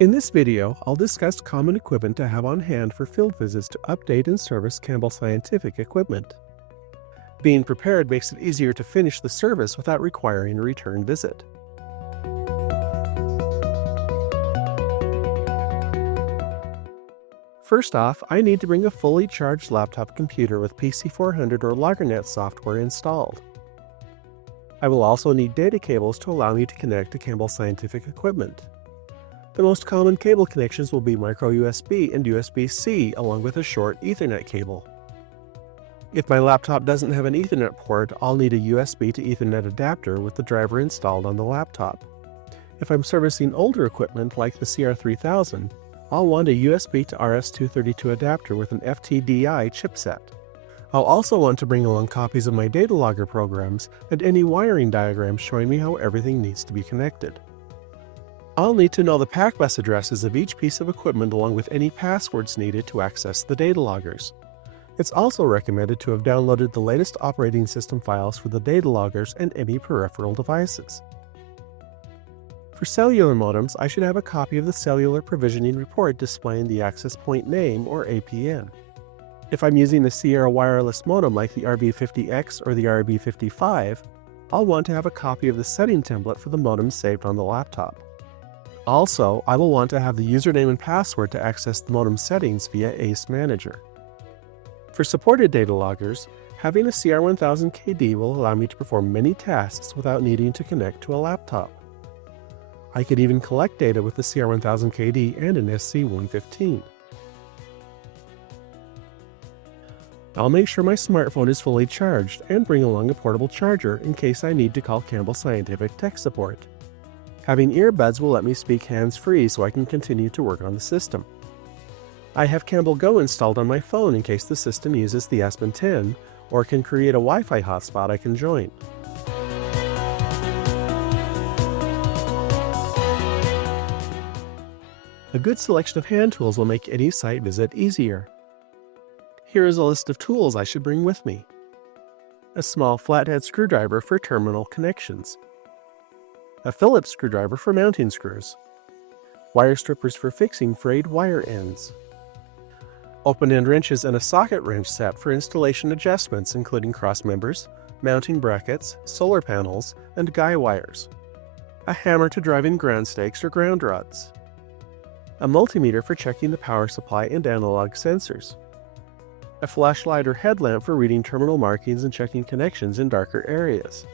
In this video, I'll discuss common equipment to have on hand for field visits to update and service Campbell Scientific equipment. Being prepared makes it easier to finish the service without requiring a return visit. First off, I need to bring a fully charged laptop computer with PC400 or LoggerNet software installed. I will also need data cables to allow me to connect to Campbell Scientific equipment. The most common cable connections will be micro USB and USB-C along with a short Ethernet cable. If my laptop doesn't have an Ethernet port, I'll need a USB to Ethernet adapter with the driver installed on the laptop. If I'm servicing older equipment like the CR3000, I'll want a USB to RS-232 adapter with an FTDI chipset. I'll also want to bring along copies of my data logger programs and any wiring diagrams showing me how everything needs to be connected. I'll need to know the PAC bus addresses of each piece of equipment along with any passwords needed to access the data loggers. It's also recommended to have downloaded the latest operating system files for the data loggers and any peripheral devices. For cellular modems, I should have a copy of the cellular provisioning report displaying the access point name or APN. If I'm using a Sierra wireless modem like the RB50X or the RB55, I'll want to have a copy of the setting template for the modem saved on the laptop. Also, I will want to have the username and password to access the modem settings via ACE Manager. For supported data loggers, having a CR1000KD will allow me to perform many tasks without needing to connect to a laptop. I could even collect data with the CR1000KD and an SC115. I'll make sure my smartphone is fully charged and bring along a portable charger in case I need to call Campbell Scientific tech support. Having earbuds will let me speak hands-free so I can continue to work on the system. I have Campbell Go installed on my phone in case the system uses the Aspen 10 or can create a Wi-Fi hotspot I can join. A good selection of hand tools will make any site visit easier. Here is a list of tools I should bring with me. A small flathead screwdriver for terminal connections. A Phillips screwdriver for mounting screws. Wire strippers for fixing frayed wire ends. Open-end wrenches and a socket wrench set for installation adjustments including cross members, mounting brackets, solar panels, and guy wires. A hammer to drive in ground stakes or ground rods. A multimeter for checking the power supply and analog sensors. A flashlight or headlamp for reading terminal markings and checking connections in darker areas.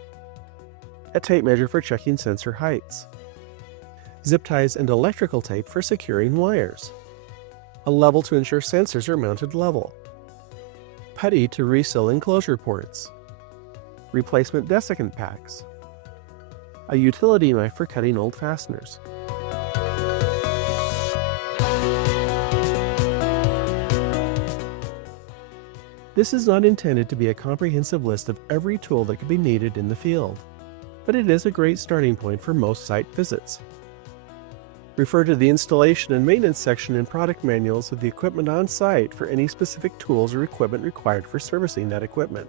A tape measure for checking sensor heights. Zip ties and electrical tape for securing wires. A level to ensure sensors are mounted level. Putty to reseal enclosure ports. Replacement desiccant packs. A utility knife for cutting old fasteners. This is not intended to be a comprehensive list of every tool that could be needed in the field, but it is a great starting point for most site visits. Refer to the installation and maintenance section in product manuals of the equipment on site for any specific tools or equipment required for servicing that equipment.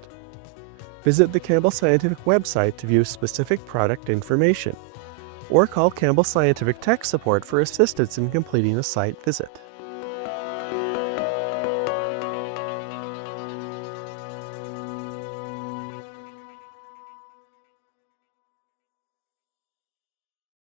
Visit the Campbell Scientific website to view specific product information, or call Campbell Scientific Tech Support for assistance in completing a site visit.